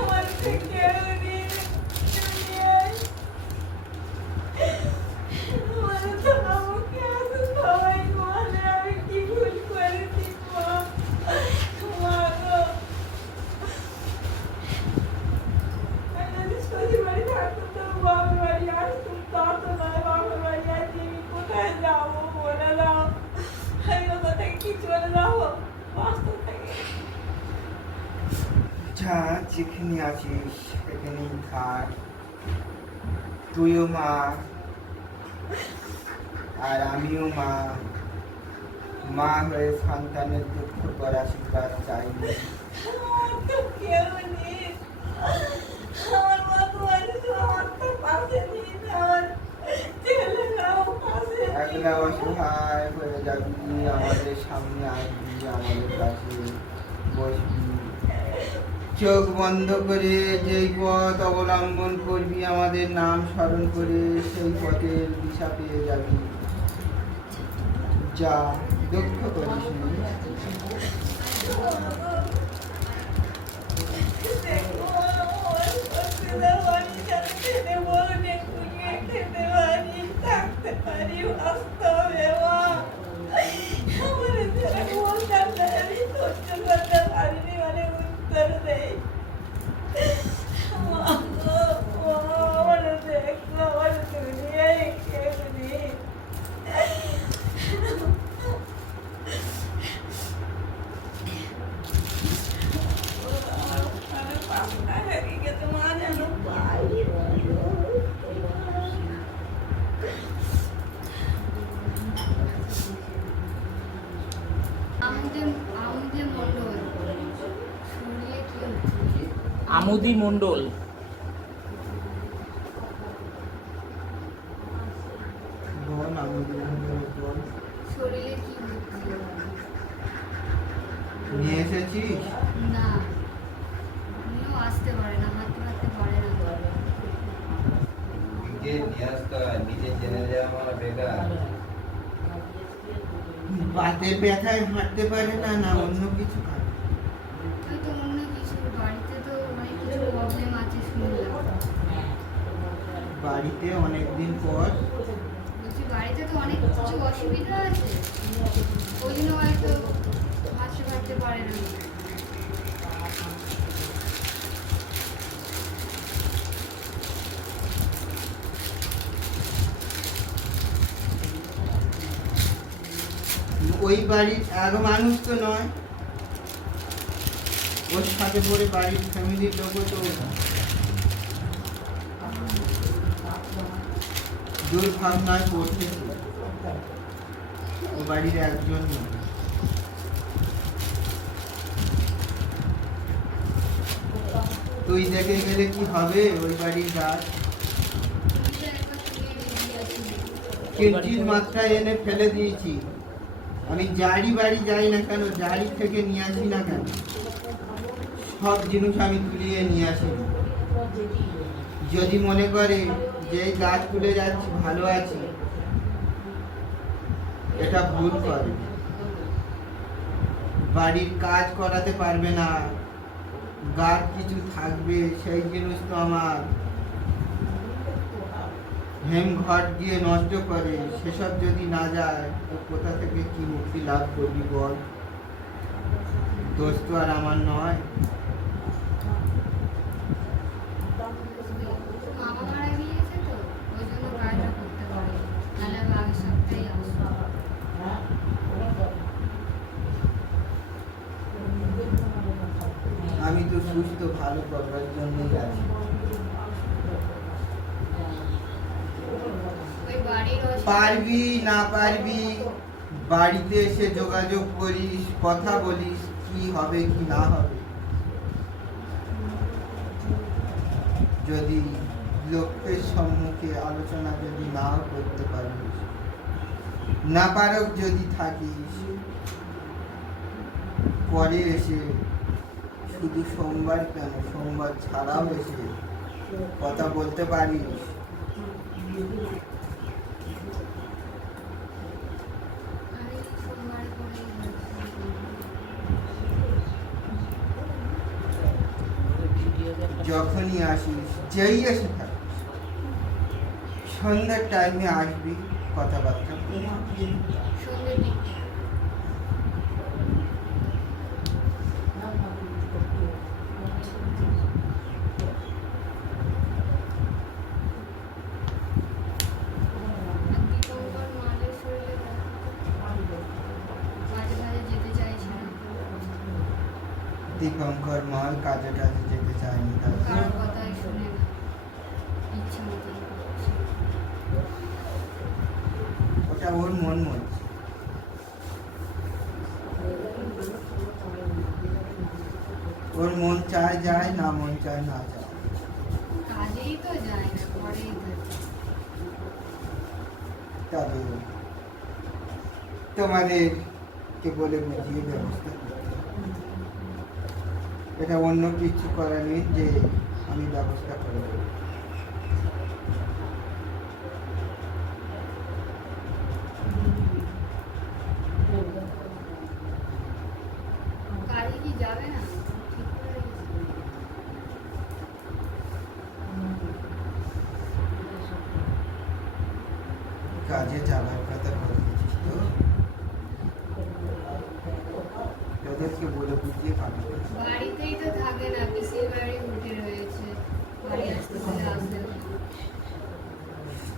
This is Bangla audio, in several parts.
আমার কেউ নেই দুনিয়ায় আমার তো আমাকে এত সবাই বলে আমি কি ভুল করেছি মা মা গো আমি যদি শ্বশুর বাড়ি থাকতাম তো বাবার বাড়ি আসতাম তা তো নয় বাবার বাড়ি আছি আমি কোথায় যাব বলে দাও আমি ওখান থেকে কি চলে যাব বাস্তব থেকে যা যেখানে আছিস সেখানেই থাক। তুইও মা। আর আমিও মা। মা হয়ে সন্তানের দুঃখ কর আশীর্বাদ আমার কেউ নেই। আমাদের সামনে আমাদের কাছে চোখ বন্ধ করে যেই পথ অবলম্বন করবি, আমাদের নাম স্মরণ করে সেই পথের দিশা পেয়ে যাবি যা দুঃখ করিস নি। দেখো আমার শ্বশুরা বাড়ি যাতে খেতে বলে কুড়িয়ে খেতে পারি থাকতে পারি বাঁচতে হবে মা আমার ছেলে বলতাম না আমি সহ্য করতে পারিনি মানে উত্তর দেয় মা গো, মা, আমার দেখো আমার দুনিয়ায় কেউ নেই আমাদের আমাদের মন্ডল শুনলে কি হচ্ছে? আমুদি মণ্ডল। নিয়ে এসেছিস? না। আসতে পারে না হাঁটতে হাঁটতে পারে না নিজে নিয়ে আসতে হয় নিজে জেনে যাওয়া আমার বেকার। বাতের ব্যথায় হাঁটতে পারে না না অন্য কিছু খায় হয়তো অন্য কিছু বাড়িতে তো অনেক কিছু প্রবলেম আছে শুনলাম বাড়িতে অনেকদিন পর। বলছি বাড়িতে তো অনেক কিছু অসুবিধা আছে। ওই জন্য হয়তো হাঁটতে পারে না। ওই বাড়ির এক মানুষ তো নয়। ওর সাথে পড়ে বাড়ির ফ্যামিলির লোকও তো দুর্ভাবনায় পড়ছে ও বাড়ির একজন। তুই দেখে গেলে কি হবে ওই বাড়ির গাছ কিরচির মাত্রায় এনে ফেলে দিয়েছি আমি যারই বাড়ি যাই না কেন যারই থেকে নিয়ে আসি না কেন সব জিনিস আমি তুলিয়ে নিয়ে আসি যদি মনে করে যে গাছ তুলে যাচ্ছি, ভালো আছি, এটা ভুল করে বাড়ির কাজ করাতে পারবে না, গাছ কিছু থাকবে, সেই জিনিস তো আমার। হেম ঘর দিয়ে নষ্ট করে, সেসব যদি না যায়, তো কোথা থেকে কি মুক্তি লাভ করবি বল? দোষ তো আর আমার নয় মামা মারা গিয়েছে তো ওই জন্য কাজটা করতে পারে নাহলে আমি আগের সপ্তাহেই আসব আমি তো সুস্থ, ভালো করবার জন্যই আছি পারবি, না পারবি, বাড়িতে এসে যোগাযোগ করিস, কথা বলিস, কি হবে, কি না হবে। যদি লোকের সম্মুখে আলোচনা যদি না করতে পারিস, না পারক যদি থাকিস, পরে এসে শুধু সোমবার কেন? সোমবার ছাড়াও এসে কথা বলতে পারিস। যখনই আসিস, যেই এসে সন্ধ্যার টাইমে আসবি, কথাবার্তা দীপঙ্কর মল কাজে টাজে যেতে চায়নি তাই তো? কারোর কথাই শুনে না ইচ্ছে মতন করছে। ওটা ওর মন মরছে ওর মন চায় যায় না মন চায় না যায় কাজেই তো যায় না ঘরেই থাকে তবে তোমাদেরকে বলে বুঝিয়ে ব্যবস্থা করতে হবে। এটা অন্য কিছু করার নেই যে আমি ব্যবস্থা করে দেবো। কাজে যাবার কথা বলতেছিস তো?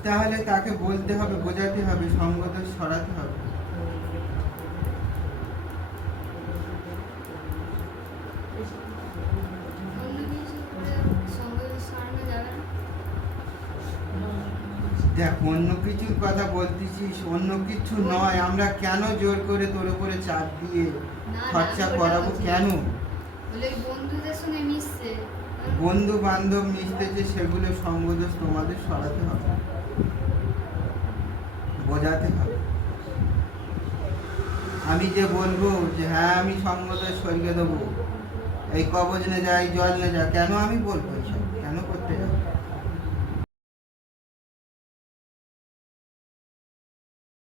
তাহলে তাকে বলতে হবে বোঝাতে হবে সঙ্গত সরাতে হবে। দেখ অন্য কিছুর কথা বলতেছিস অন্য কিছু নয়। আমরা কেন জোর করে তোর উপরে চাপ দিয়ে খরচা করাবো? কেন? বন্ধু বান্ধব মিশতেছে সেগুলো সঙ্গদোষ তোমাদের সরাতে হবে। বোঝাতে হবে। আমি যে বলব যে হ্যাঁ আমি সঙ্গতে সরিয়ে দেবো। এই কবজ নে যা, এই জল নে যা, কেন আমি বলব এইসব?